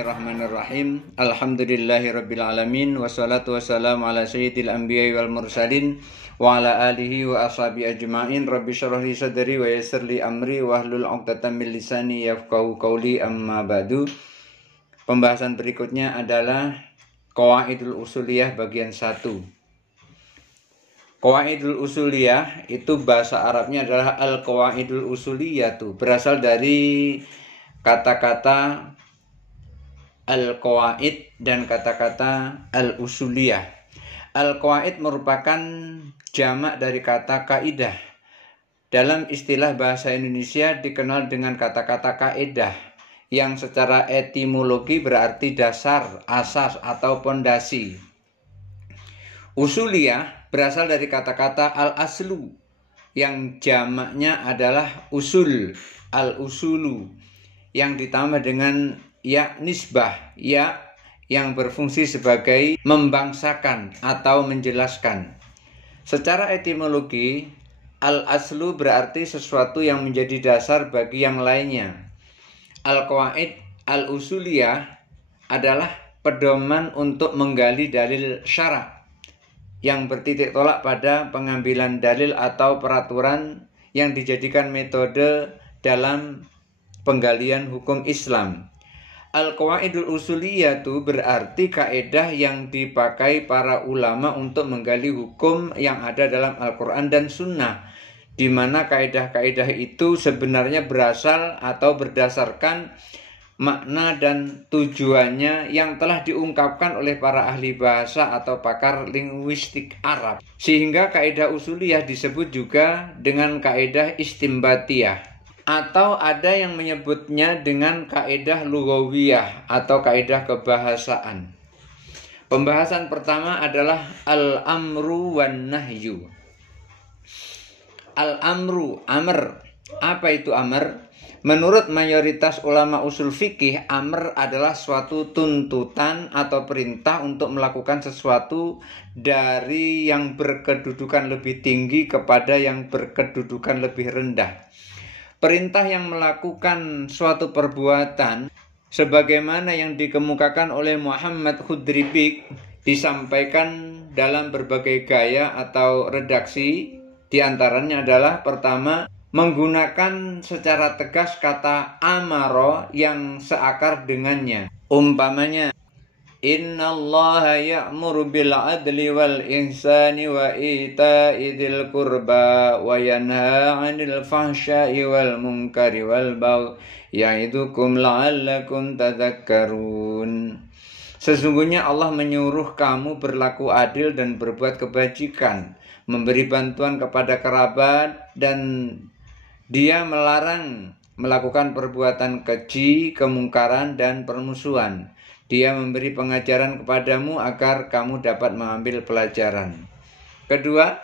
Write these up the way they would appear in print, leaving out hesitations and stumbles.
Bismillahirrahmanirrahim. Alhamdulillahirabbil alamin wassalatu wassalamu ala sayyidil anbiya'i wal mursalin wa ala alihi wa ashabi ajma'in. Rabbi shrah li sadri wa yassir li amri wa hlul 'uqdatam min lisani yafqahu qawli, amma ba'du. Pembahasan berikutnya adalah Qawaidul Usuliyah bagian 1. Qawaidul Usuliyah itu bahasa Arabnya adalah Al-Qawaidul Usuliyatu, berasal dari kata-kata Al-Qawaid dan kata-kata Al-Usuliyah. Al-Qawaid merupakan jamak dari kata kaidah. Dalam istilah bahasa Indonesia dikenal dengan kata-kata kaidah, yang secara etimologi berarti dasar, asas, atau pondasi. Usuliyah berasal dari kata-kata al-aslu, yang jamaknya adalah usul, al-usulu, yang ditambah dengan ya nisbah, ya yang berfungsi sebagai membangsakan atau menjelaskan. Secara etimologi, al-aslu berarti sesuatu yang menjadi dasar bagi yang lainnya. Al-Qawaid al-Usuliyah adalah pedoman untuk menggali dalil syara' yang bertitik tolak pada pengambilan dalil atau peraturan yang dijadikan metode dalam penggalian hukum Islam. Al-Qawaidul Usuliyah itu berarti kaidah yang dipakai para ulama untuk menggali hukum yang ada dalam Al-Quran dan Sunnah, di mana kaidah-kaidah itu sebenarnya berasal atau berdasarkan makna dan tujuannya yang telah diungkapkan oleh para ahli bahasa atau pakar linguistik Arab. Sehingga kaidah usuliyah disebut juga dengan kaidah istimbatiyah, atau ada yang menyebutnya dengan kaidah lughawiyah atau kaidah kebahasaan. Pembahasan pertama adalah al-amru wan nahyu. Al-amru, amr. Apa itu amr? Menurut mayoritas ulama usul fikih, amr adalah suatu tuntutan atau perintah untuk melakukan sesuatu dari yang berkedudukan lebih tinggi kepada yang berkedudukan lebih rendah. Perintah yang melakukan suatu perbuatan sebagaimana yang dikemukakan oleh Muhammad Khudribik disampaikan dalam berbagai gaya atau redaksi. Di antaranya adalah pertama, menggunakan secara tegas kata amaro yang seakar dengannya. Umpamanya, innallaha ya'muru bil adli wal ihsani wa ita'i dzil qurba wa yanha 'anil fahsya'i wal munkari wal baghi ya'idukum la'allakum tadhakkarun. Sesungguhnya Allah menyuruh kamu berlaku adil dan berbuat kebajikan, memberi bantuan kepada kerabat, dan Dia melarang melakukan perbuatan keji, kemungkaran, dan permusuhan. Dia memberi pengajaran kepadamu agar kamu dapat mengambil pelajaran. Kedua,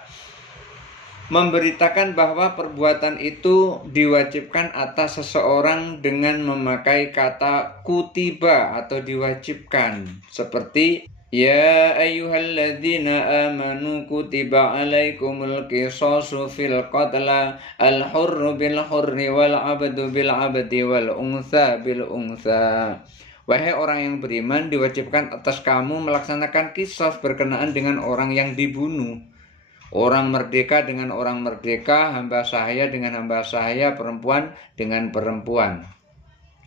memberitakan bahwa perbuatan itu diwajibkan atas seseorang dengan memakai kata kutiba atau diwajibkan, seperti ya ayyuhalladzina amanu kutiba alaikumul qisasu fil qatla al-hurru bil hurri wal 'abdu bil 'abdi wal untha bil untha. Wahai orang yang beriman, diwajibkan atas kamu melaksanakan qisas berkenaan dengan orang yang dibunuh. Orang merdeka dengan orang merdeka, hamba sahaya dengan hamba sahaya, perempuan dengan perempuan.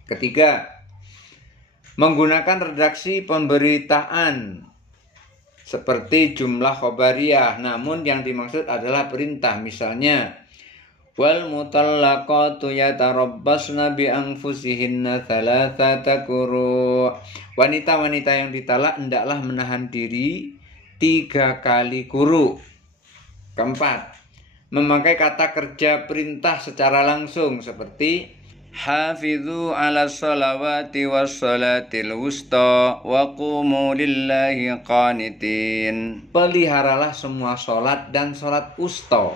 Ketiga, menggunakan redaksi pemberitaan seperti jumlah khobariyah, namun yang dimaksud adalah perintah. Misalnya, wal mutallaqatu yatarabbasna bi anfusihinna thalathata quru'. Wanita-wanita yang ditalak hendaklah menahan diri 3 kali quru'. Keempat, memakai kata kerja perintah secara langsung seperti hafizu ala salawati was salatil wusta wa qumu lillahi qanitin. Peliharalah semua sholat dan sholat wusta,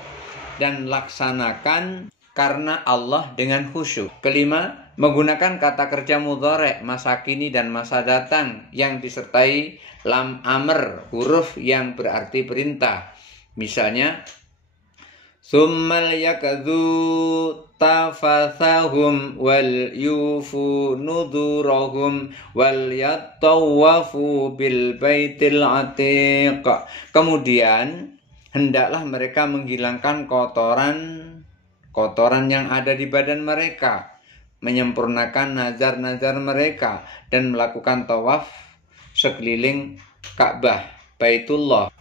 dan laksanakan karena Allah dengan khusyuk. Kelima, menggunakan kata kerja mudhari', masa kini dan masa datang yang disertai lam amr, huruf yang berarti perintah. Misalnya, Tsummal yakadzu tafathahum wal yufu nudurahum wal yattawafu bil baitil atiq. Kemudian hendaklah mereka menghilangkan kotoran yang ada di badan mereka, menyempurnakan nazar-nazar mereka dan melakukan tawaf sekeliling Ka'bah Baitullah.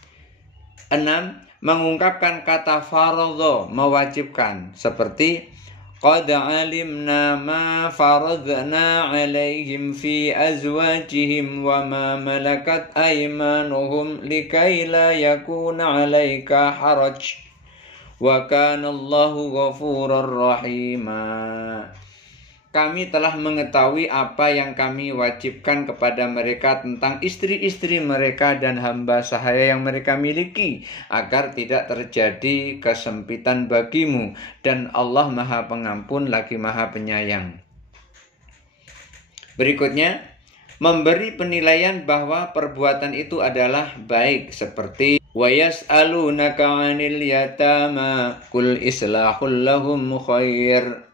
6. Mengungkapkan kata faradha, mewajibkan, seperti qad alimna ma faradna alaihim fi azwajihim wa ma malakat aymanuhum likai la yakuna alaika haraj wa kana Allahu ghafurur rahima. Kami telah mengetahui apa yang kami wajibkan kepada mereka tentang istri-istri mereka dan hamba sahaya yang mereka miliki, agar tidak terjadi kesempitan bagimu, dan Allah Maha Pengampun lagi Maha Penyayang. Berikutnya, memberi penilaian bahwa perbuatan itu adalah baik, seperti wa yas'alunaka 'anil yatama qul islahul lahum khair.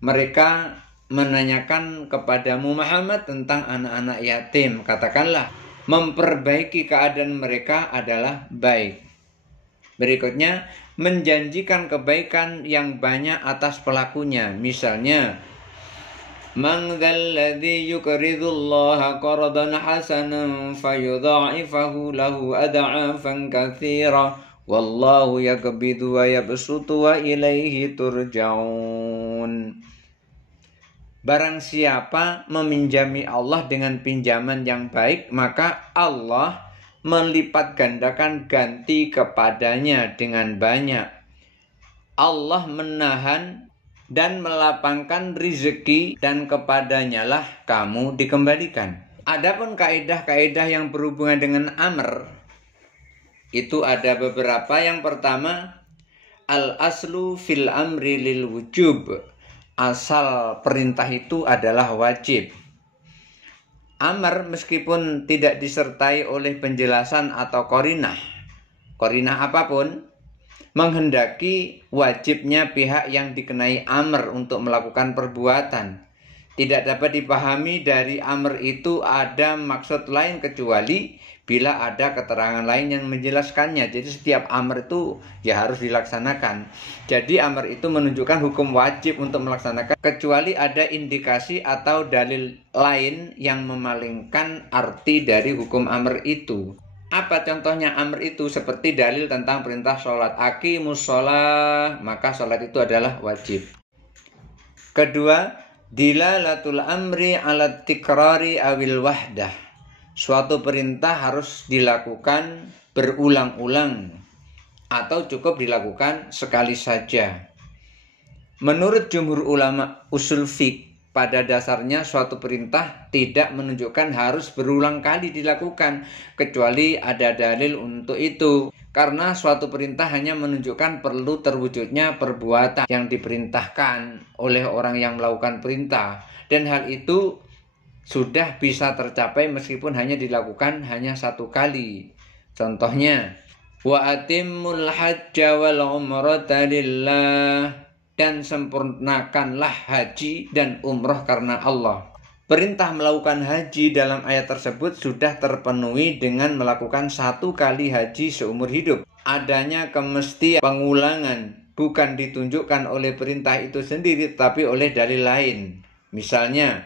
Mereka menanyakan kepadamu Muhammad tentang anak-anak yatim. Katakanlah, memperbaiki keadaan mereka adalah baik. Berikutnya, menjanjikan kebaikan yang banyak atas pelakunya. Misalnya, man dzalladzi yuqridullaha qardan hasanan fayudha'ifahu lahu ad'afan katsira wallahu yaqbidu wa yabsutu wa ilaihi turja'un. Barang siapa meminjami Allah dengan pinjaman yang baik, maka Allah melipat gandakan ganti kepadanya dengan banyak. Allah menahan dan melapangkan rizki, dan kepadanya lah kamu dikembalikan. Adapun kaidah-kaidah yang berhubungan dengan amr, itu ada beberapa. Yang pertama, al-aslu fil amri lil wujub. Asal perintah itu adalah wajib. Amar meskipun tidak disertai oleh penjelasan atau qarinah apapun, menghendaki wajibnya pihak yang dikenai amr untuk melakukan perbuatan. Tidak dapat dipahami dari amr itu ada maksud lain kecuali bila ada keterangan lain yang menjelaskannya. Jadi setiap amr itu ya harus dilaksanakan. Jadi amr itu menunjukkan hukum wajib untuk melaksanakan, kecuali ada indikasi atau dalil lain yang memalingkan arti dari hukum amr itu. Apa contohnya amr itu? Seperti dalil tentang perintah sholat, aqimus sholah, maka sholat itu adalah wajib. Kedua, dilalatul amri ala tikrari awil wahdah. Suatu perintah harus dilakukan berulang-ulang atau cukup dilakukan sekali saja. Menurut jumhur ulama usul fiqh, pada dasarnya suatu perintah tidak menunjukkan harus berulang kali dilakukan, kecuali ada dalil untuk itu. Karena suatu perintah hanya menunjukkan perlu terwujudnya perbuatan yang diperintahkan oleh orang yang melakukan perintah. Dan hal itu sudah bisa tercapai meskipun hanya dilakukan hanya satu kali. Contohnya, wa atimmul hajja wal umrata lillah, dan sempurnakanlah haji dan umrah karena Allah. Perintah melakukan haji dalam ayat tersebut sudah terpenuhi dengan melakukan satu kali haji seumur hidup. Adanya kemestian pengulangan bukan ditunjukkan oleh perintah itu sendiri, tapi oleh dalil lain. Misalnya,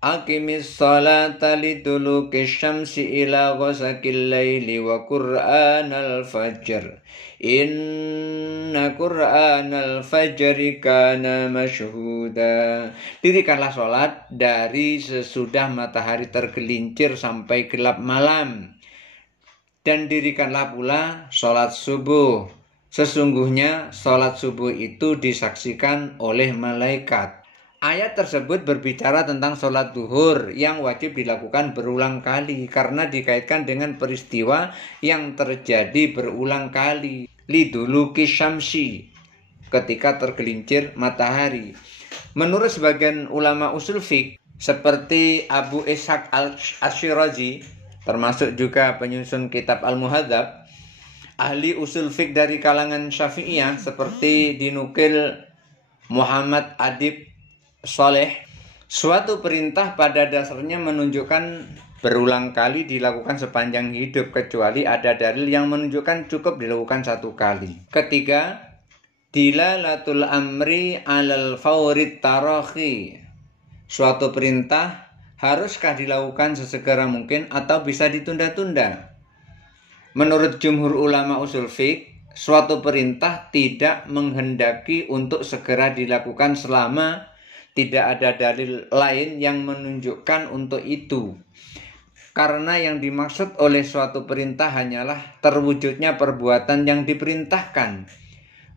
aqimis sholata liduluki syamsi ila ghasaqil laili wa qur'anal fajr inna qur'anal fajri kana masyhuda. Dirikanlah sholat dari sesudah matahari tergelincir sampai gelap malam, dan dirikanlah pula sholat subuh. Sesungguhnya sholat subuh itu disaksikan oleh malaikat. Ayat tersebut berbicara tentang sholat duhur yang wajib dilakukan berulang kali karena dikaitkan dengan peristiwa yang terjadi berulang kali. Liduluki syamsi, ketika tergelincir matahari. Menurut sebagian ulama usul fiqh seperti Abu Ishaq al-Shirazi, termasuk juga penyusun kitab Al-Muhadzab, ahli usul fiqh dari kalangan Syafi'iyah seperti dinukil Muhammad Adib Saleh, suatu perintah pada dasarnya menunjukkan berulang kali dilakukan sepanjang hidup kecuali ada dalil yang menunjukkan cukup dilakukan satu kali. Ketiga, dilalatul amri alal fawrit tarahi. Suatu perintah haruskah dilakukan sesegera mungkin atau bisa ditunda-tunda? Menurut jumhur ulama usul fiqh, suatu perintah tidak menghendaki untuk segera dilakukan selama tidak ada dalil lain yang menunjukkan untuk itu. Karena yang dimaksud oleh suatu perintah hanyalah terwujudnya perbuatan yang diperintahkan.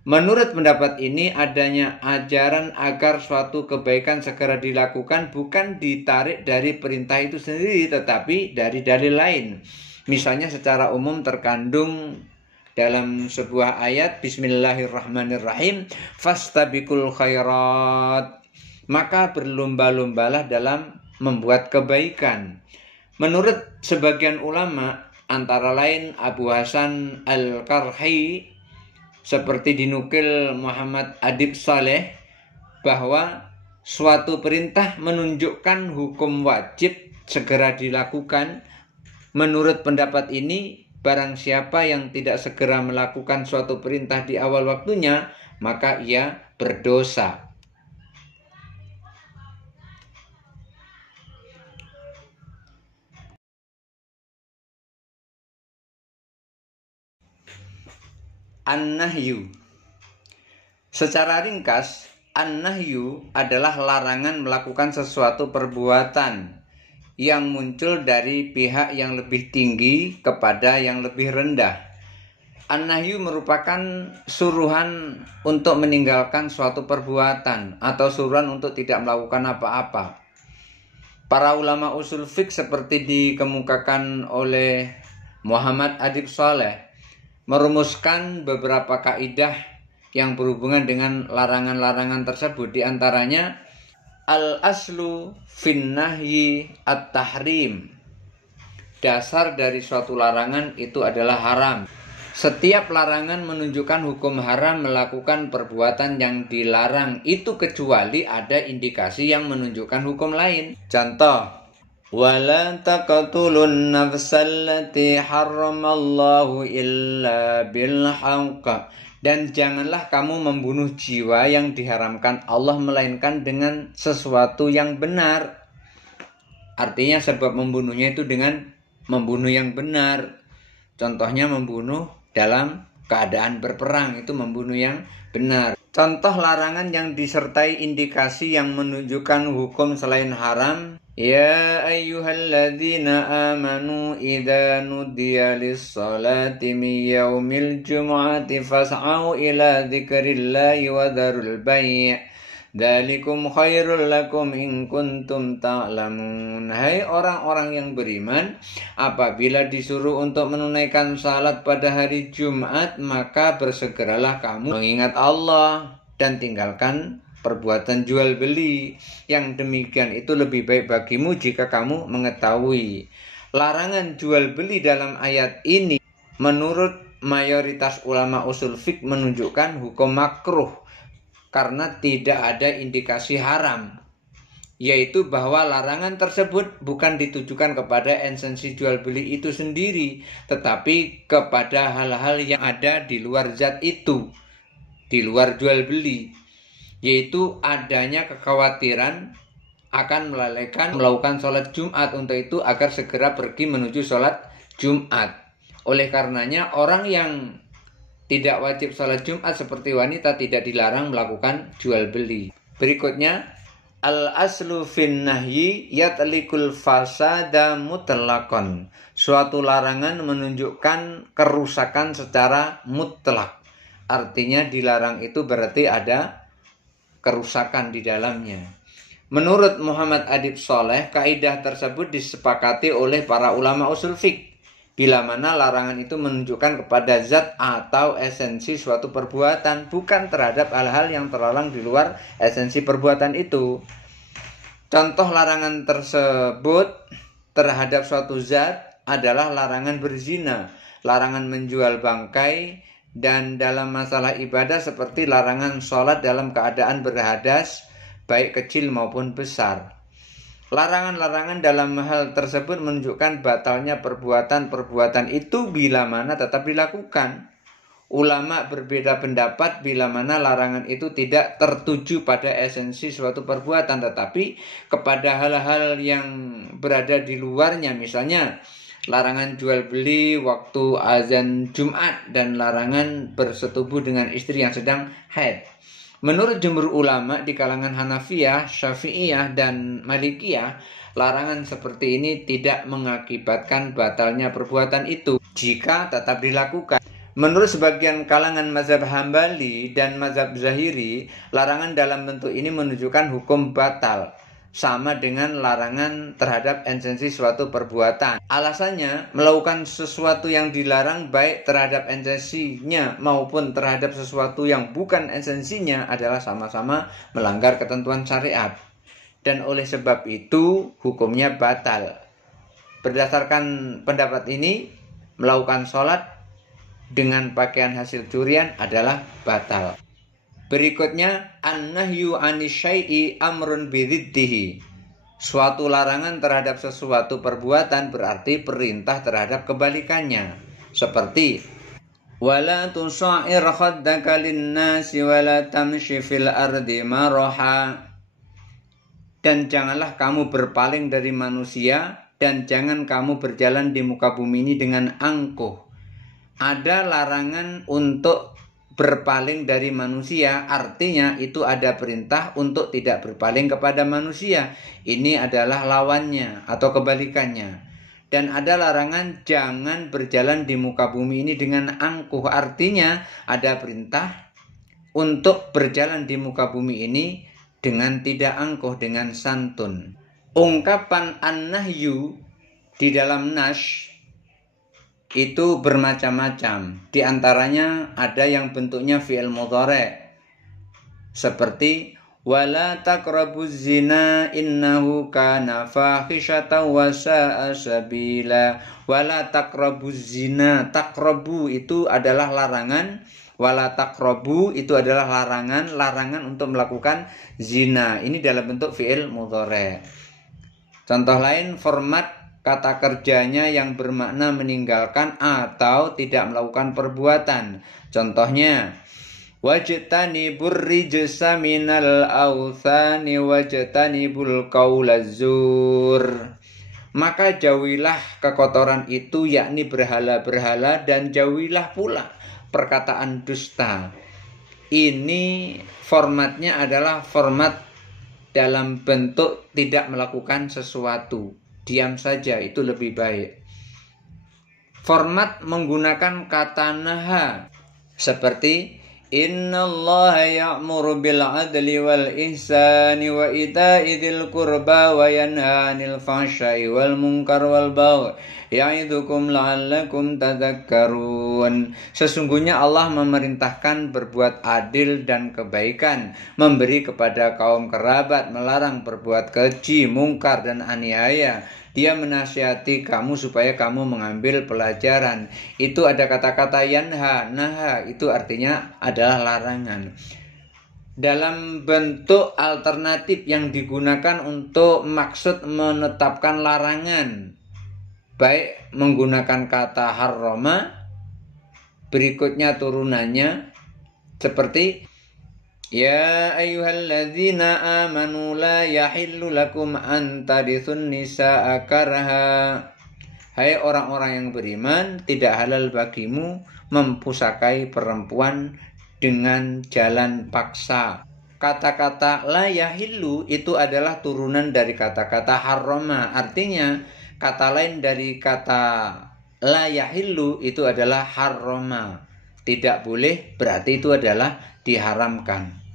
Menurut pendapat ini, adanya ajaran agar suatu kebaikan segera dilakukan bukan ditarik dari perintah itu sendiri, tetapi dari dalil lain. Misalnya secara umum terkandung dalam sebuah ayat, Bismillahirrahmanirrahim, fastabiqul khairat, maka berlomba-lombalah dalam membuat kebaikan. Menurut sebagian ulama, antara lain Abu Hasan Al-Karhi, seperti dinukil Muhammad Adib Saleh, bahwa suatu perintah menunjukkan hukum wajib segera dilakukan. Menurut pendapat ini, barang siapa yang tidak segera melakukan suatu perintah di awal waktunya, maka ia berdosa. An-nahyu. Secara ringkas, an-nahyu adalah larangan melakukan sesuatu perbuatan yang muncul dari pihak yang lebih tinggi kepada yang lebih rendah. An-nahyu merupakan suruhan untuk meninggalkan suatu perbuatan atau suruhan untuk tidak melakukan apa-apa. Para ulama usul fiqh seperti dikemukakan oleh Muhammad Adib Saleh merumuskan beberapa kaidah yang berhubungan dengan larangan-larangan tersebut. Di antaranya, al-aslu fin nahyi at-tahrim. Dasar dari suatu larangan itu adalah haram. Setiap larangan menunjukkan hukum haram melakukan perbuatan yang dilarang itu kecuali ada indikasi yang menunjukkan hukum lain. Contoh, wala taqtulun nafsallati harramallahu illa bil haqq. Dan janganlah kamu membunuh jiwa yang diharamkan Allah melainkan dengan sesuatu yang benar. Artinya sebab membunuhnya itu dengan membunuh yang benar. Contohnya membunuh dalam keadaan berperang, itu membunuh yang benar. Contoh larangan yang disertai indikasi yang menunjukkan hukum selain haram. Ya ayyuhalladzina amanu idza nudiya lis-salati min yaumil jumu'ati fas'au ila dzikrillahi wa dzarul bai'. Dzalikum khairul lakum in kuntum ta'lamun. Hai orang-orang yang beriman, apabila disuruh untuk menunaikan salat pada hari Jumat, maka bersegeralah kamu mengingat Allah dan tinggalkan perbuatan jual beli. Yang demikian itu lebih baik bagimu jika kamu mengetahui. Larangan jual beli dalam ayat ini menurut mayoritas ulama usul fiqh menunjukkan hukum makruh karena tidak ada indikasi haram, yaitu bahwa larangan tersebut bukan ditujukan kepada esensi jual beli itu sendiri, tetapi kepada hal-hal yang ada di luar zat itu, di luar jual beli, yaitu adanya kekhawatiran akan melakukan sholat Jumat, untuk itu agar segera pergi menuju sholat Jumat. Oleh karenanya orang yang tidak wajib sholat Jumat seperti wanita tidak dilarang melakukan jual beli. Berikutnya, al-aslu fin nahyi yatlikul fasada mutlaqan. Suatu larangan menunjukkan kerusakan secara mutlak. Artinya dilarang itu berarti ada kerusakan di dalamnya. Menurut Muhammad Adib Saleh, kaidah tersebut disepakati oleh para ulama usul fiqh. Bila mana larangan itu menunjukkan kepada zat atau esensi suatu perbuatan, bukan terhadap hal-hal yang terlarang di luar esensi perbuatan itu. Contoh larangan tersebut terhadap suatu zat adalah larangan berzina. larangan menjual bangkai, dan dalam masalah ibadah seperti larangan sholat dalam keadaan berhadas, baik kecil maupun besar. Larangan-larangan dalam hal tersebut menunjukkan batalnya perbuatan-perbuatan itu bila mana tetap dilakukan. Ulama berbeda pendapat bila mana larangan itu tidak tertuju pada esensi suatu perbuatan, tetapi kepada hal-hal yang berada di luarnya, misalnya larangan jual beli waktu azan Jumat dan larangan bersetubuh dengan istri yang sedang haid. Menurut jumhur ulama di kalangan Hanafiyah, Syafi'iyah, dan Malikiyah, larangan seperti ini tidak mengakibatkan batalnya perbuatan itu jika tetap dilakukan. Menurut sebagian kalangan mazhab Hambali dan mazhab Zahiri, larangan dalam bentuk ini menunjukkan hukum batal, sama dengan larangan terhadap esensi suatu perbuatan. Alasannya, melakukan sesuatu yang dilarang baik terhadap esensinya maupun terhadap sesuatu yang bukan esensinya adalah sama-sama melanggar ketentuan syariat. Dan oleh sebab itu, hukumnya batal. Berdasarkan pendapat ini, melakukan sholat dengan pakaian hasil curian adalah batal. Berikutnya, an-nahyu anisyai'i amrun bididdihi. Suatu larangan terhadap sesuatu perbuatan berarti perintah terhadap kebalikannya. Seperti wala tusa'ir khaddaka lin-nasi wala tamshi fil ardi maraha. Dan janganlah kamu berpaling dari manusia dan jangan kamu berjalan di muka bumi ini dengan angkuh. Ada larangan untuk berpaling dari manusia, artinya itu ada perintah untuk tidak berpaling kepada manusia. Ini adalah lawannya atau kebalikannya. Dan ada larangan jangan berjalan di muka bumi ini dengan angkuh, artinya ada perintah untuk berjalan di muka bumi ini dengan tidak angkuh, dengan santun. Ungkapan an-nahyu di dalam nash itu bermacam-macam. Di antaranya ada yang bentuknya fi'il mudhari', seperti wala taqrabuz zina innahu kana fahisyatan wa sa'a sabila. Wala taqrabuz zina, taqrabu itu adalah larangan, wala taqrabu itu adalah larangan untuk melakukan zina. Ini dalam bentuk fi'il mudhari'. Contoh lain, format kata kerjanya yang bermakna meninggalkan atau tidak melakukan perbuatan. Contohnya, wajtanibur rijsa minal authani wajtanibul qaulazur. Maka jauhilah kekotoran itu, yakni berhala-berhala, dan jauhilah pula perkataan dusta. Ini formatnya adalah format dalam bentuk tidak melakukan sesuatu. Diam saja itu lebih baik. Format menggunakan kata naha, seperti innallaha ya'muru bil 'adli wal ihsani wa ita'i dzil qurba wa yanha 'anil fahsya'i wal munkar wal baghi ya'idukum la'allakum tadhakkarun. Sesungguhnya Allah memerintahkan berbuat adil dan kebaikan, memberi kepada kaum kerabat, melarang berbuat keji, mungkar dan aniaya. Dia menasihati kamu supaya kamu mengambil pelajaran. Itu ada kata-kata yanha, naha, itu artinya adalah larangan. Dalam bentuk alternatif yang digunakan untuk maksud menetapkan larangan, baik menggunakan kata harrama, berikutnya turunannya seperti ya ayyuhalladzina amanu la yahillu lakum an tarithun nisaa karha. Hai orang-orang yang beriman, tidak halal bagimu mempusakai perempuan dengan jalan paksa. Kata-kata la yahillu itu adalah turunan dari kata-kata harrama. Artinya kata lain dari kata la yahillu itu adalah harrama. Tidak boleh berarti itu adalah diharamkan.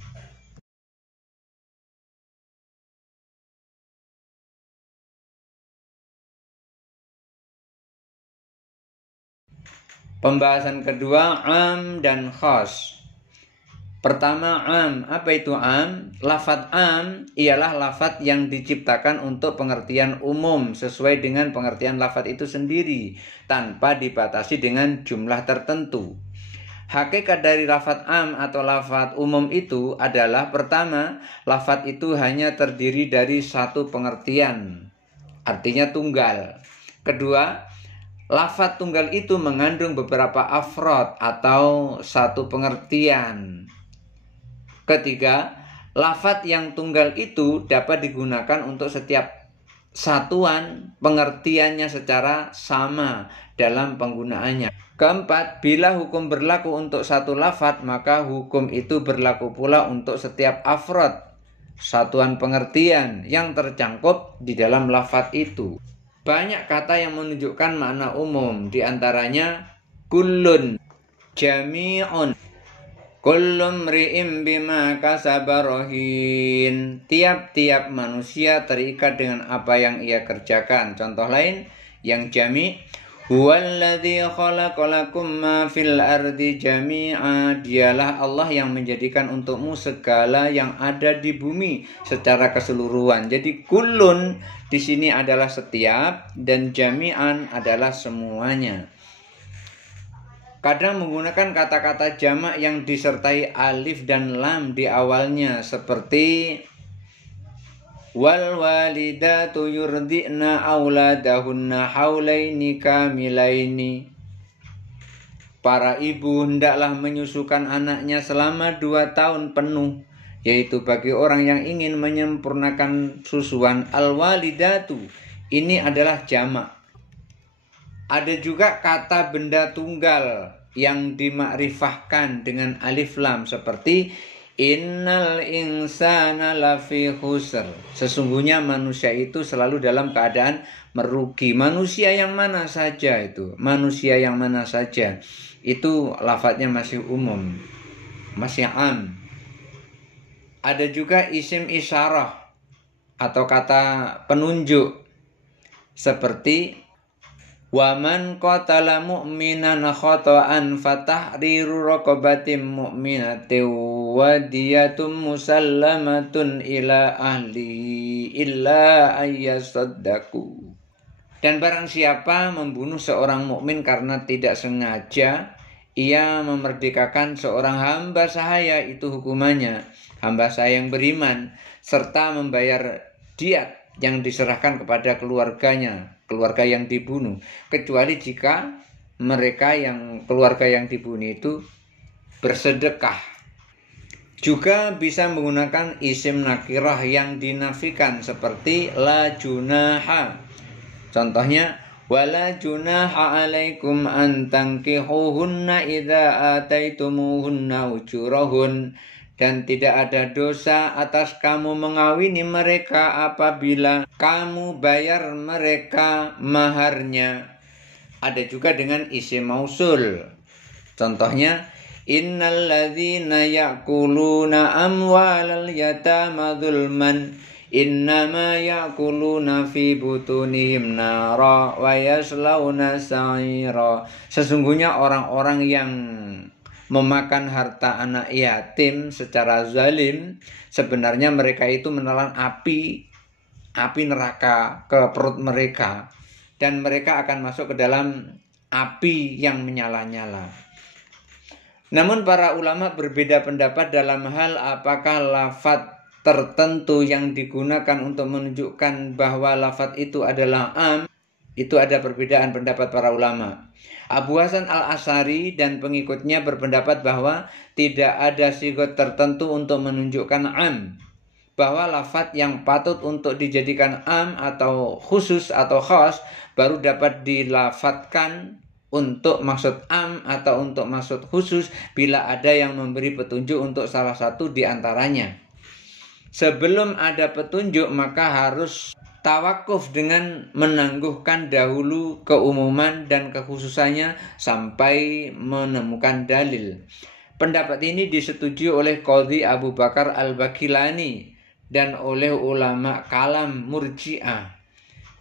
Pembahasan kedua, am dan khas. Pertama, am. Apa itu am? Lafadz am ialah lafadz yang diciptakan untuk pengertian umum sesuai dengan pengertian lafadz itu sendiri tanpa dibatasi dengan jumlah tertentu. Hakikat dari lafadz am atau lafadz umum itu adalah pertama, lafadz itu hanya terdiri dari satu pengertian, artinya tunggal. Kedua, lafadz tunggal itu mengandung beberapa afrod atau satu pengertian. Ketiga, lafadz yang tunggal itu dapat digunakan untuk setiap satuan pengertiannya secara sama dalam penggunaannya. Keempat, bila hukum berlaku untuk satu lafadz, maka hukum itu berlaku pula untuk setiap afrod, satuan pengertian yang tercangkup di dalam lafadz itu. Banyak kata yang menunjukkan makna umum, diantaranya kullun, jami'un, kullum ri'im bima kasaba rahin. Tiap-tiap manusia terikat dengan apa yang ia kerjakan. Contoh lain yang jami', huwallazi khalaqalakum ma fil ardi jami'a. Dialah Allah yang menjadikan untukmu segala yang ada di bumi secara keseluruhan. Jadi kullun di sini adalah setiap dan jami'an adalah semuanya. Kadang menggunakan kata-kata jamak yang disertai alif dan lam di awalnya seperti wal walidatu yurdi'na auladahunna haulaini kamilaini. Para ibu hendaklah menyusukan anaknya selama 2 tahun penuh, yaitu bagi orang yang ingin menyempurnakan susuan. Al walidatu ini adalah jamak. Ada juga kata benda tunggal yang dimakrifahkan dengan alif lam seperti innal insana lafi khusr. Sesungguhnya manusia itu selalu dalam keadaan merugi. Manusia yang mana saja itu? Manusia yang mana saja? Itu lafadznya masih umum, masih am. Ada juga isim isyarah atau kata penunjuk seperti waman qatala mu'minan khata'an fatahriru raqabatin mu'minatin wa diyatun musallamatun ila ahli illa ayyasaddaqu. Dan barang siapa membunuh seorang mukmin karena tidak sengaja, ia memerdekakan seorang hamba sahaya, itu hukumannya hamba sahaya yang beriman, serta membayar diat yang diserahkan kepada keluarganya, keluarga yang dibunuh, kecuali jika keluarga yang dibunuh itu bersedekah. Juga bisa menggunakan isim nakirah yang dinafikan seperti la junaha. Contohnya wala junaha alaikum an tankihuhunna idza ataitumuhunna ujurahun. Dan tidak ada dosa atas kamu mengawini mereka apabila kamu bayar mereka maharnya. Ada juga dengan isim mausul. Contohnya innal ladzina ya'kuluna amwalal yatama dzulman innama ya'kuluna fi butunihim nara wa yaslawna sa'ira. Sesungguhnya orang-orang yang memakan harta anak yatim secara zalim, sebenarnya mereka itu menelan api neraka ke perut mereka, dan mereka akan masuk ke dalam api yang menyala-nyala. Namun para ulama berbeda pendapat dalam hal apakah lafadz tertentu yang digunakan untuk menunjukkan bahwa lafadz itu adalah am. Itu ada perbedaan pendapat para ulama. Abu Hasan al-Asy'ari dan pengikutnya berpendapat bahwa tidak ada sigot tertentu untuk menunjukkan am, bahwa lafadz yang patut untuk dijadikan am atau khusus atau khas baru dapat dilafadzkan untuk maksud am atau untuk maksud khusus bila ada yang memberi petunjuk untuk salah satu di antaranya. Sebelum ada petunjuk maka harus tawakuf dengan menangguhkan dahulu keumuman dan kekhususannya sampai menemukan dalil. Pendapat ini disetujui oleh Qadhi Abu Bakar al-Bakilani dan oleh ulama kalam Murji'ah.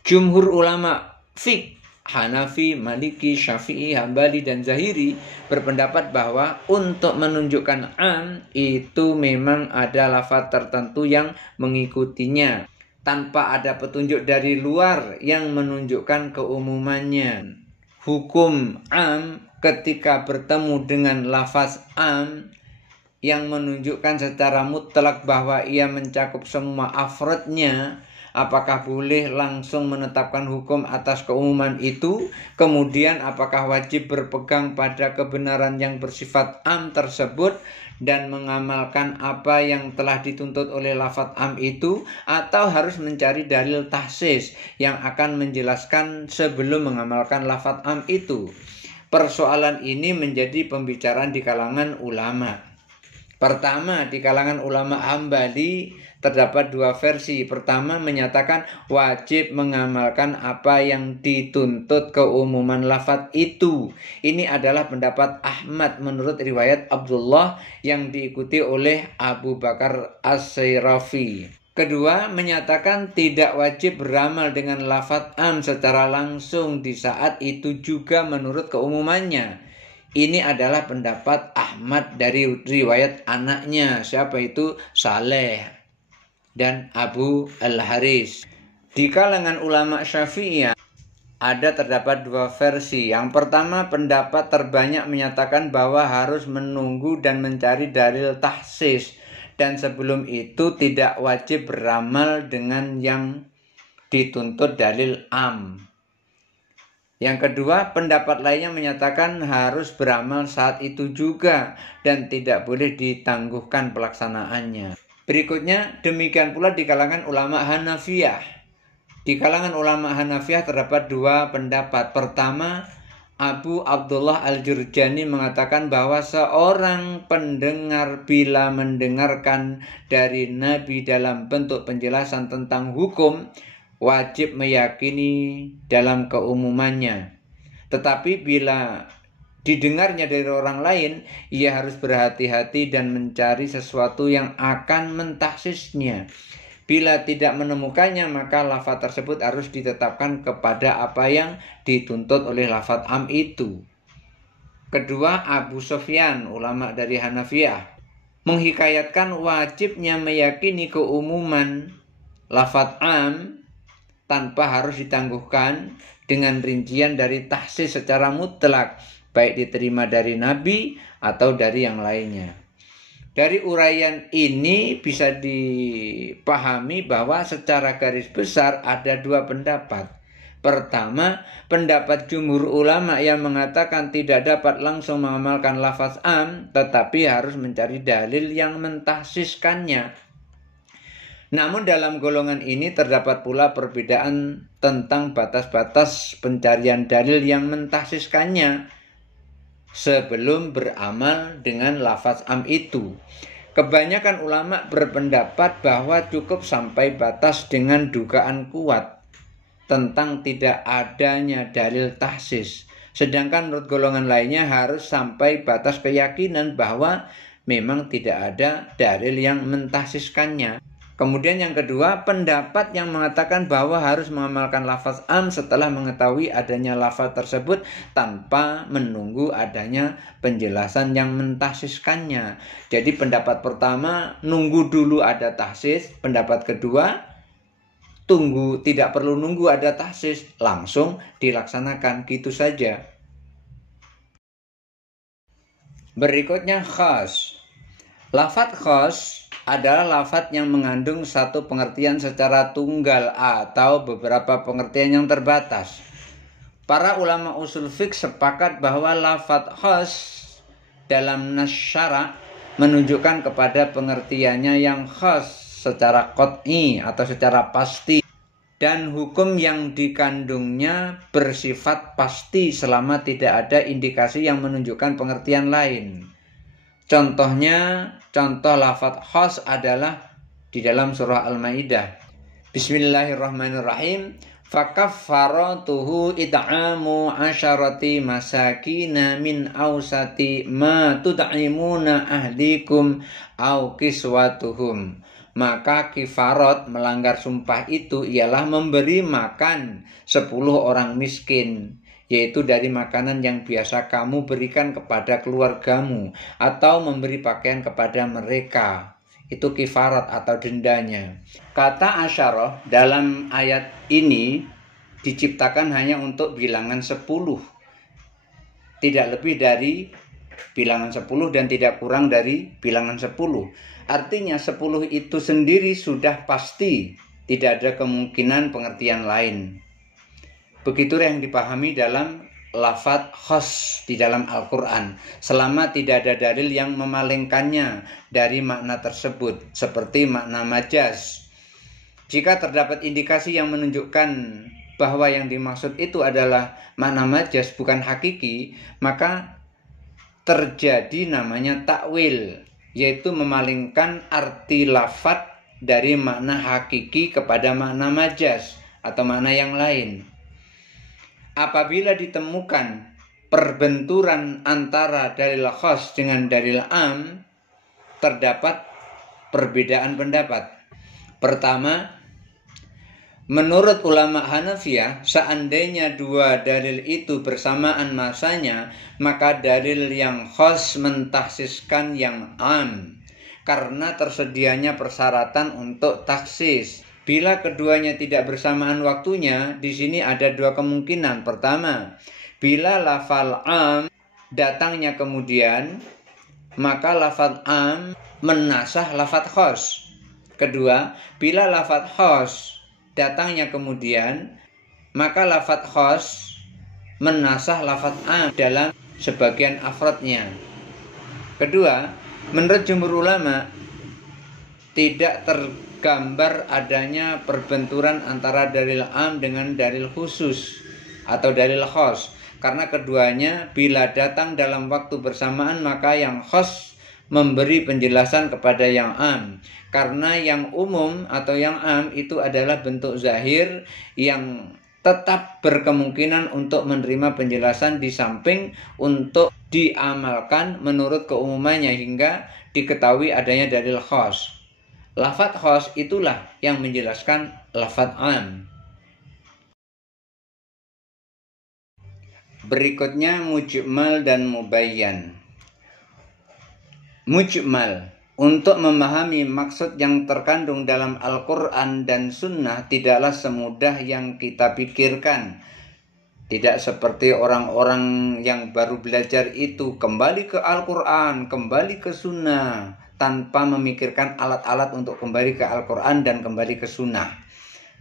Jumhur ulama fiqh Hanafi, Maliki, Syafi'i, Hambali, dan Zahiri berpendapat bahwa untuk menunjukkan am itu memang ada lafaz tertentu yang mengikutinya tanpa ada petunjuk dari luar yang menunjukkan keumumannya. Hukum am ketika bertemu dengan lafaz am yang menunjukkan secara mutlak bahwa ia mencakup semua afrodnya, apakah boleh langsung menetapkan hukum atas keumuman itu? Kemudian apakah wajib berpegang pada kebenaran yang bersifat am tersebut dan mengamalkan apa yang telah dituntut oleh lafaz am itu? Atau harus mencari dalil tahsis yang akan menjelaskan sebelum mengamalkan lafaz am itu? Persoalan ini menjadi pembicaraan di kalangan ulama. Pertama, di kalangan ulama Hambali terdapat dua versi. Pertama menyatakan wajib mengamalkan apa yang dituntut keumuman lafaz itu. Ini adalah pendapat Ahmad menurut riwayat Abdullah yang diikuti oleh Abu Bakar As-Sayrafi. Kedua, menyatakan tidak wajib beramal dengan lafaz am secara langsung di saat itu juga menurut keumumannya. Ini adalah pendapat Ahmad dari riwayat anaknya, siapa itu? Saleh dan Abu Al-Haris. Di kalangan ulama Syafi'iyah ada terdapat dua versi. Yang pertama, pendapat terbanyak menyatakan bahwa harus menunggu dan mencari dalil tahsis, dan sebelum itu tidak wajib beramal dengan yang dituntut dalil am. Yang kedua, pendapat lainnya menyatakan harus beramal saat itu juga dan tidak boleh ditangguhkan pelaksanaannya. Berikutnya, demikian pula di kalangan ulama Hanafiyah. Di kalangan ulama Hanafiyah terdapat dua pendapat. Pertama, Abu Abdullah Al-Jurjani mengatakan bahwa seorang pendengar bila mendengarkan dari Nabi dalam bentuk penjelasan tentang hukum, wajib meyakini dalam keumumannya. Tetapi bila didengarnya dari orang lain, ia harus berhati-hati dan mencari sesuatu yang akan mentahsisnya. Bila tidak menemukannya, maka lafaz tersebut harus ditetapkan kepada apa yang dituntut oleh lafaz am itu. Kedua, Abu Sufyan, ulama dari Hanafiyah, menghikayatkan wajibnya meyakini keumuman lafaz am tanpa harus ditangguhkan dengan rincian dari tahsis secara mutlak, baik diterima dari Nabi atau dari yang lainnya. Dari uraian ini bisa dipahami bahwa secara garis besar ada dua pendapat. Pertama, pendapat jumhur ulama yang mengatakan tidak dapat langsung mengamalkan lafaz am, tetapi harus mencari dalil yang mentahsiskannya. Namun dalam golongan ini terdapat pula perbedaan tentang batas-batas pencarian dalil yang mentahsiskannya sebelum beramal dengan lafaz am itu. Kebanyakan ulama berpendapat bahwa cukup sampai batas dengan dugaan kuat tentang tidak adanya dalil tahsis. Sedangkan menurut golongan lainnya harus sampai batas keyakinan bahwa memang tidak ada dalil yang mentahsiskannya. Kemudian yang kedua, pendapat yang mengatakan bahwa harus mengamalkan lafaz am setelah mengetahui adanya lafaz tersebut tanpa menunggu adanya penjelasan yang mentahsiskannya. Jadi pendapat pertama, nunggu dulu ada tahsis. Pendapat kedua, tidak perlu nunggu ada tahsis, langsung dilaksanakan gitu saja. Berikutnya khas. Lafaz khas adalah lafaz yang mengandung satu pengertian secara tunggal atau beberapa pengertian yang terbatas. Para ulama usul fiqh sepakat bahwa lafaz khas dalam nas syara' menunjukkan kepada pengertiannya yang khas secara qat'i atau secara pasti, dan hukum yang dikandungnya bersifat pasti selama tidak ada indikasi yang menunjukkan pengertian lain. Contoh lafaz khas adalah di dalam surah Al-Maidah. Bismillahirrahmanirrahim. Fakaffaratuhu it'amu asyarati masakina min awsati ma tut'imuna ahlikum aw kiswatuhum. maka kifarat melanggar sumpah itu ialah memberi makan 10 orang miskin, yaitu dari makanan yang biasa kamu berikan kepada keluargamu, atau memberi pakaian kepada mereka. Itu kifarat atau dendanya. Kata asyarah dalam ayat ini diciptakan hanya untuk bilangan 10. Tidak lebih dari bilangan 10 dan tidak kurang dari bilangan 10. Artinya 10 itu sendiri sudah pasti, tidak ada kemungkinan pengertian lain. Begitulah yang dipahami dalam lafadz khos di dalam Al-Quran, selama tidak ada dalil yang memalingkannya dari makna tersebut, seperti makna majaz. Jika terdapat indikasi yang menunjukkan bahwa yang dimaksud itu adalah makna majaz bukan hakiki, maka terjadi namanya takwil, yaitu memalingkan arti lafadz dari makna hakiki kepada makna majaz atau makna yang lain. Apabila ditemukan perbenturan antara dalil khas dengan dalil am, terdapat perbedaan pendapat. Pertama, menurut ulama Hanafiyah, seandainya dua dalil itu bersamaan masanya, maka dalil yang khas mentaksiskan yang am, karena tersedianya persyaratan untuk taksis. Bila keduanya tidak bersamaan waktunya, di sini ada dua kemungkinan. Pertama, bila lafal am datangnya kemudian, maka lafal am menasah lafal khas. Kedua, bila lafal khas datangnya kemudian, maka lafadz khos menasah lafadz am dalam sebagian afrodnya. Kedua, menurut jumhur ulama tidak tergambar adanya perbenturan antara dalil am dengan dalil khusus atau dalil khos, karena keduanya bila datang dalam waktu bersamaan maka yang khos memberi penjelasan kepada yang am, karena yang umum atau yang am itu adalah bentuk zahir yang tetap berkemungkinan untuk menerima penjelasan di samping untuk diamalkan menurut keumumannya hingga diketahui adanya dalil khos. Lafadz khos itulah yang menjelaskan lafadz am. Berikutnya mujmal dan mubayyan. Mujmal, untuk memahami maksud yang terkandung dalam Al-Quran dan Sunnah tidaklah semudah yang kita pikirkan. Tidak seperti orang-orang yang baru belajar itu kembali ke Al-Quran, kembali ke Sunnah, tanpa memikirkan alat-alat untuk kembali ke Al-Quran dan kembali ke Sunnah.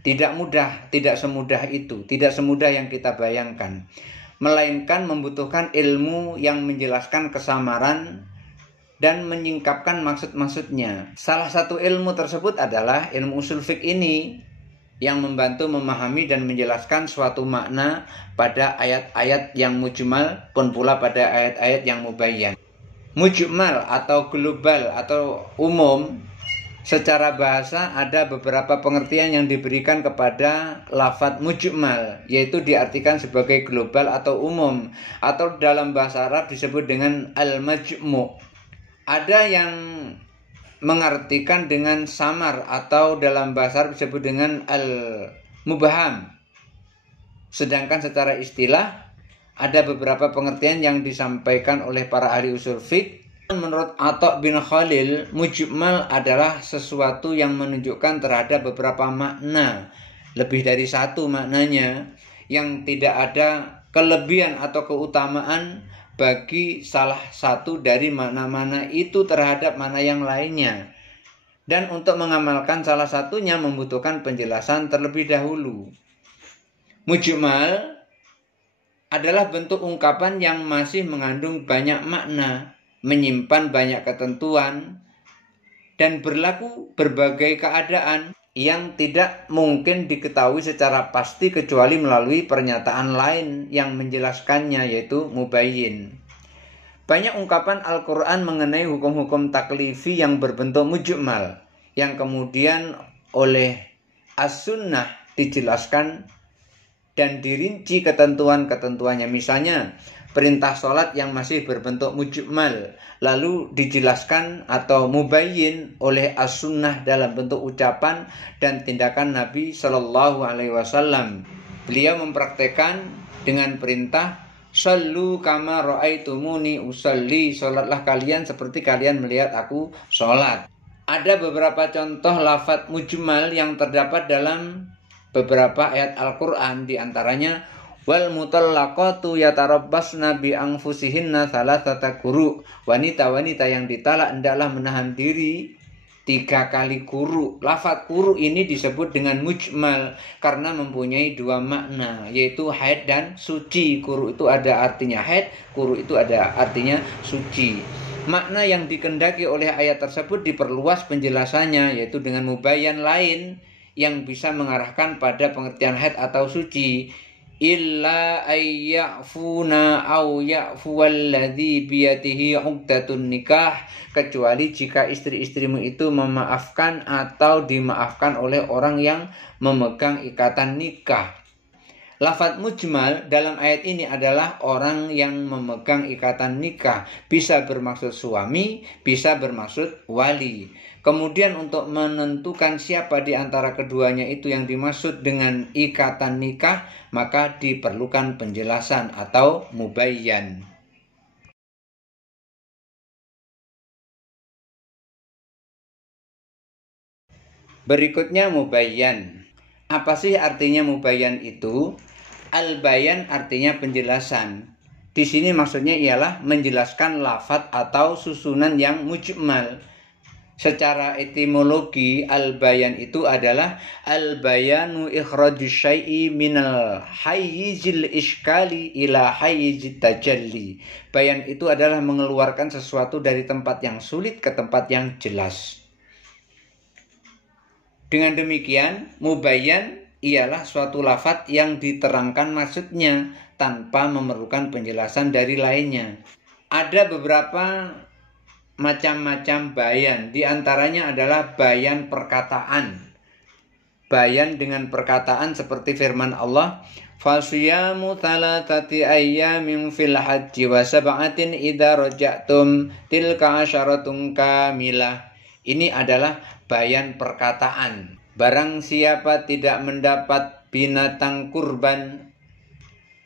Tidak mudah, tidak semudah itu, tidak semudah yang kita bayangkan. Melainkan membutuhkan ilmu yang menjelaskan kesamaran dan menyingkapkan maksud-maksudnya. Salah satu ilmu tersebut adalah ilmu usul fiqh ini, yang membantu memahami dan menjelaskan suatu makna pada ayat-ayat yang mujmal pun pula pada ayat-ayat yang mubayyan. Mujmal atau global atau umum, secara bahasa ada beberapa pengertian yang diberikan kepada lafadz mujmal, yaitu diartikan sebagai global atau umum, atau dalam bahasa Arab disebut dengan al-majmu'. Ada yang mengartikan dengan samar atau dalam bahasa Arab disebut dengan al-mubham. Sedangkan secara istilah ada beberapa pengertian yang disampaikan oleh para ahli usul fiqh. Menurut Atha bin Khalil, mujmal adalah sesuatu yang menunjukkan terhadap beberapa makna, lebih dari satu maknanya, yang tidak ada kelebihan atau keutamaan bagi salah satu dari mana-mana itu terhadap mana yang lainnya. Dan untuk mengamalkan salah satunya membutuhkan penjelasan terlebih dahulu. Mujmal adalah bentuk ungkapan yang masih mengandung banyak makna, menyimpan banyak ketentuan, dan berlaku berbagai keadaan yang tidak mungkin diketahui secara pasti kecuali melalui pernyataan lain yang menjelaskannya, yaitu mubayyin. Banyak ungkapan Al-Quran mengenai hukum-hukum taklifi yang berbentuk mujmal, yang kemudian oleh As-Sunnah dijelaskan dan dirinci ketentuan-ketentuannya. Misalnya, perintah sholat yang masih berbentuk mujmal, lalu dijelaskan atau mubayyin oleh as-sunnah dalam bentuk ucapan dan tindakan Nabi Shallallahu Alaihi Wasallam. Beliau mempraktekkan dengan perintah Sallu kama ra'aitumuni usalli, sholatlah kalian seperti kalian melihat aku sholat. Ada beberapa contoh lafadz mujmal yang terdapat dalam beberapa ayat Al-Quran, diantaranya wal mutallaqatu yatarabbasna bi anfusihinna thalathata quru. Wanita-wanita yang ditalak hendaklah menahan diri 3 kali quru. Lafadz quru ini disebut dengan mujmal karena mempunyai 2 makna, yaitu haid dan suci. Quru itu ada artinya haid, quru itu ada artinya suci. Makna yang dikehendaki oleh ayat tersebut diperluas penjelasannya, yaitu dengan mubayyan lain yang bisa mengarahkan pada pengertian haid atau suci. Illa ayya'funa aw ya'fuwalladzi biyadihi 'uqdatun nikah, kecuali jika istri-istrimu itu memaafkan atau dimaafkan oleh orang yang memegang ikatan nikah. Lafadz mujmal dalam ayat ini adalah orang yang memegang ikatan nikah, bisa bermaksud suami, bisa bermaksud wali. Kemudian untuk menentukan siapa di antara keduanya itu yang dimaksud dengan ikatan nikah, maka diperlukan penjelasan atau mubayyan. Berikutnya mubayyan. Apa sih artinya mubayyan itu? Al-bayan artinya penjelasan. Di sini maksudnya ialah menjelaskan lafadz atau susunan yang mujmal. Secara etimologi, al-bayan itu adalah al-bayanu ikhrajus syai'i minal hayyizil iskali ila hayyizit tajalli. Bayan itu adalah mengeluarkan sesuatu dari tempat yang sulit ke tempat yang jelas. Dengan demikian, mubayyan ialah suatu lafadz yang diterangkan maksudnya tanpa memerlukan penjelasan dari lainnya. Ada beberapa macam-macam bayan, di antaranya adalah bayan perkataan. Bayan dengan perkataan seperti firman Allah, "Fasiyamu thalathati ayyamin fil hajji wa sab'atin idza raja'tum tilka asyaratun kamilah." Ini adalah bayan perkataan. Barang siapa tidak mendapat binatang kurban,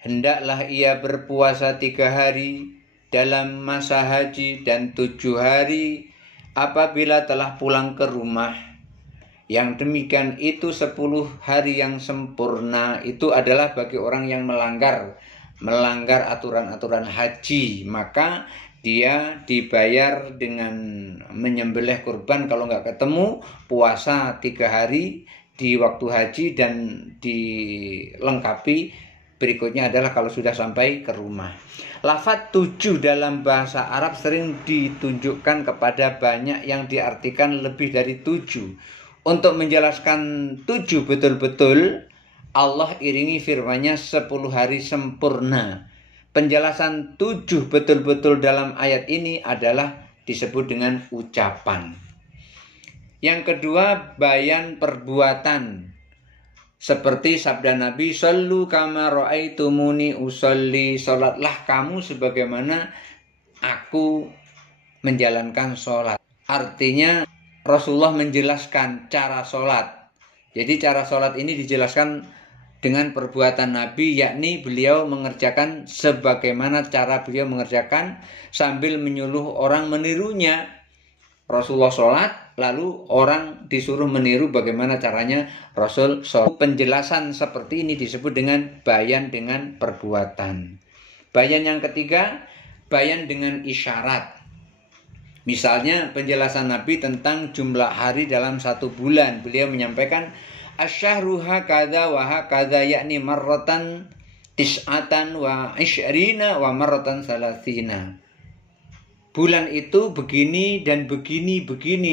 hendaklah ia berpuasa 3 hari dalam masa haji dan 7 hari apabila telah pulang ke rumah. Yang demikian itu 10 hari yang sempurna. Itu adalah bagi orang yang melanggar aturan-aturan haji, maka dia dibayar dengan menyembelih kurban kalau nggak ketemu, puasa 3 hari di waktu haji, dan dilengkapi berikutnya adalah kalau sudah sampai ke rumah. Lafadz 7 dalam bahasa Arab sering ditunjukkan kepada banyak yang diartikan lebih dari 7. Untuk menjelaskan 7 betul-betul, Allah iringi firman-Nya 10 hari sempurna. Penjelasan 7 betul-betul dalam ayat ini adalah disebut dengan ucapan. Yang kedua, bayan perbuatan. Seperti sabda Nabi, "Shallu kama ra'aitumuni usolli", salatlah kamu sebagaimana aku menjalankan sholat. Artinya Rasulullah menjelaskan cara sholat. Jadi cara sholat ini dijelaskan dengan perbuatan Nabi, yakni beliau mengerjakan sebagaimana cara beliau mengerjakan sambil menyuruh orang menirunya. Rasulullah sholat, lalu orang disuruh meniru bagaimana caranya Rasul sholat. Penjelasan seperti ini disebut dengan bayan dengan perbuatan. Bayan yang ketiga, bayan dengan isyarat. Misalnya penjelasan Nabi tentang jumlah hari dalam 1 bulan. Beliau menyampaikan, "Asyahru hakadha wa hakadha", yakni marratan tis'atan wa isyrina wa marratan salasina. Bulan itu begini dan begini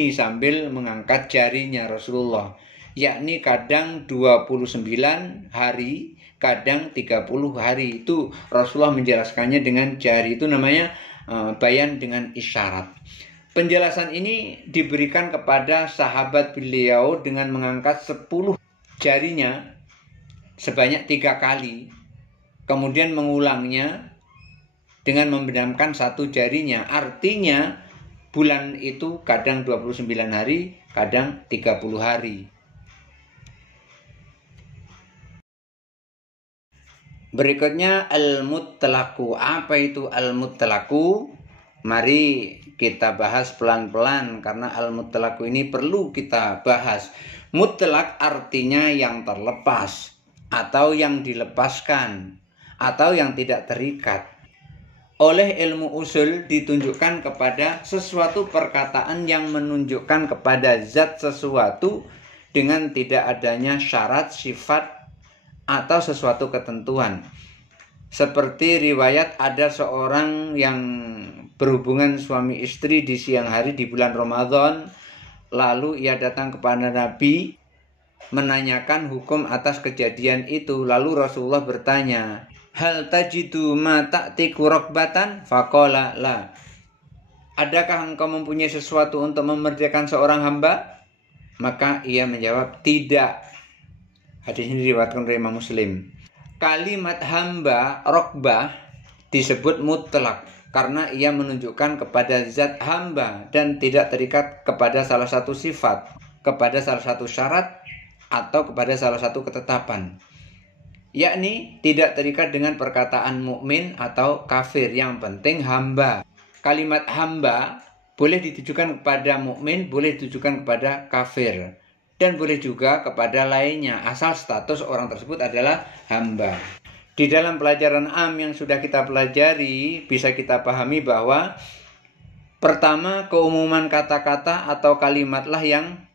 sambil mengangkat jarinya Rasulullah, yakni kadang 29 hari, kadang 30 hari. Itu Rasulullah menjelaskannya dengan jari. Itu namanya bayan dengan isyarat. Penjelasan ini diberikan kepada sahabat beliau dengan mengangkat 10 jarinya sebanyak 3 kali, kemudian mengulangnya dengan membenamkan satu jarinya. Artinya bulan itu kadang 29 hari, kadang 30 hari. Berikutnya al-mutlaqu. Apa itu al-mutlaqu? Mari kita bahas pelan-pelan karena al-mutlaqu ini perlu kita bahas. Mutlak artinya yang terlepas atau yang dilepaskan atau yang tidak terikat. Oleh ilmu usul ditunjukkan kepada sesuatu perkataan yang menunjukkan kepada zat sesuatu dengan tidak adanya syarat, sifat, atau sesuatu ketentuan. Seperti riwayat ada seorang yang berhubungan suami istri di siang hari di bulan Ramadan, lalu ia datang kepada Nabi menanyakan hukum atas kejadian itu. Lalu Rasulullah bertanya, hal tajidu ma ta'tiku rokbatan? Faqala la. Adakah engkau mempunyai sesuatu untuk memerdekakan seorang hamba? Maka ia menjawab, tidak. Hadis ini diriwayatkan oleh Imam Muslim. Kalimat hamba, rokbah, disebut mutlak karena ia menunjukkan kepada zat hamba dan tidak terikat kepada salah satu sifat, kepada salah satu syarat, atau kepada salah satu ketetapan. Yakni tidak terikat dengan perkataan mukmin atau kafir, yang penting hamba. Kalimat hamba boleh ditujukan kepada mukmin, boleh ditujukan kepada kafir, dan boleh juga kepada lainnya, asal status orang tersebut adalah hamba. Di dalam pelajaran am yang sudah kita pelajari, bisa kita pahami bahwa pertama, keumuman kata-kata atau kalimatlah yang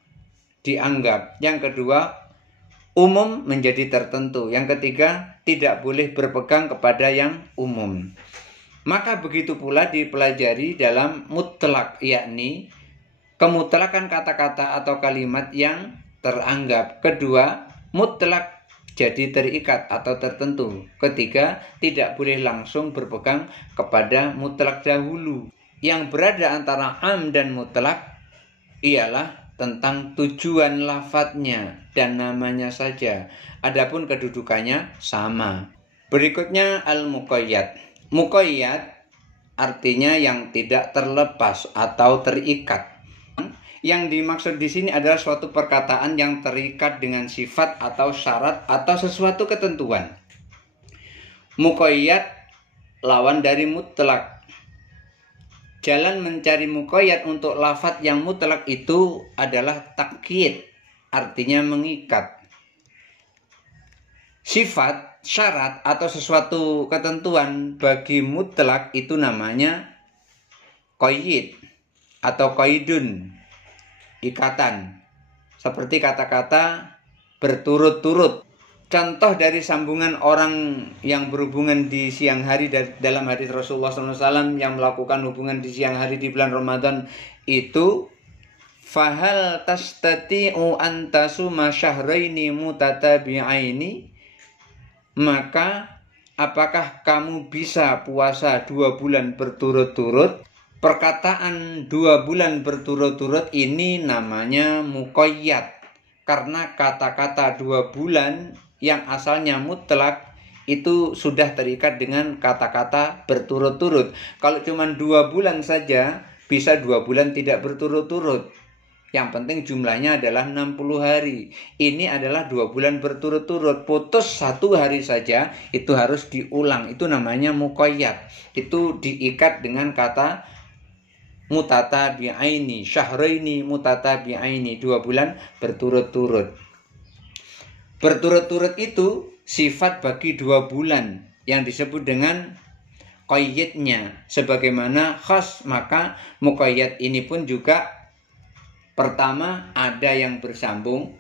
dianggap. Yang kedua, umum menjadi tertentu. Yang ketiga, tidak boleh berpegang kepada yang umum. Maka begitu pula dipelajari dalam mutlak, yakni kemutlakan kata-kata atau kalimat yang teranggap. Kedua, mutlak jadi terikat atau tertentu. Ketiga, tidak boleh langsung berpegang kepada mutlak dahulu. Yang berada antara am dan mutlak ialah tentang tujuan lafadznya dan namanya saja. Adapun kedudukannya sama. Berikutnya al-muqayyad. Muqayyad artinya yang tidak terlepas atau terikat. Yang dimaksud di sini adalah suatu perkataan yang terikat dengan sifat atau syarat atau sesuatu ketentuan. Muqayyad lawan dari mutlak. Jalan mencari muqayyad untuk lafadz yang mutlak itu adalah takyid, artinya mengikat. Sifat, syarat, atau sesuatu ketentuan bagi mutlak itu namanya qayyid atau qaidun, ikatan. Seperti kata-kata berturut-turut. Contoh dari sambungan orang yang berhubungan di siang hari dalam hadis Rasulullah SAW yang melakukan hubungan di siang hari di bulan Ramadan itu, fahal tastati'u antasuma syahraini mutatabi'aini, maka apakah kamu bisa puasa 2 bulan berturut-turut? Perkataan 2 bulan berturut-turut ini namanya muqayyad, karena kata-kata 2 bulan yang asalnya mutlak itu sudah terikat dengan kata-kata berturut-turut. Kalau cuma 2 bulan saja, bisa 2 bulan tidak berturut-turut. Yang penting jumlahnya adalah 60 hari. Ini adalah 2 bulan berturut-turut. Putus 1 hari saja, itu harus diulang. Itu namanya muqayyad. Itu diikat dengan kata mutatabi'aini, syahraini mutatabi'aini, 2 bulan berturut-turut. Berturut-turut itu sifat bagi 2 bulan yang disebut dengan qayyidnya. Sebagaimana khas, maka muqayyad ini pun juga pertama ada yang bersambung,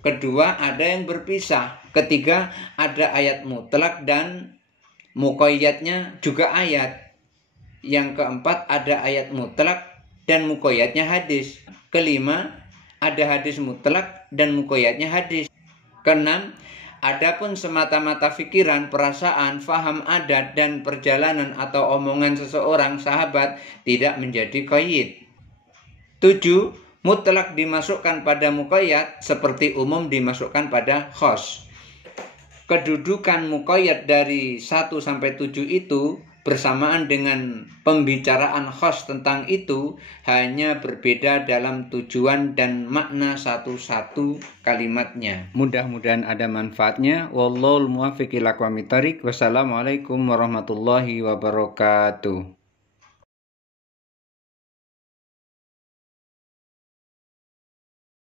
kedua ada yang berpisah, ketiga ada ayat mutlak dan muqayyadnya juga ayat. Yang keempat ada ayat mutlak dan muqayyadnya hadis. Kelima ada hadis mutlak dan muqayyadnya hadis. Keenam, adapun semata-mata pikiran, perasaan, faham adat dan perjalanan atau omongan seseorang sahabat tidak menjadi qayyid. 7. Mutlak dimasukkan pada muqayyad seperti umum dimasukkan pada khas. Kedudukan muqayyad dari 1 sampai 7 itu bersamaan dengan pembicaraan khas tentang itu hanya berbeda dalam tujuan dan makna satu-satu kalimatnya. Mudah-mudahan ada manfaatnya. Wallahul muwaffiq ila aqwamit thoriq. Wassalamualaikum warahmatullahi wabarakatuh.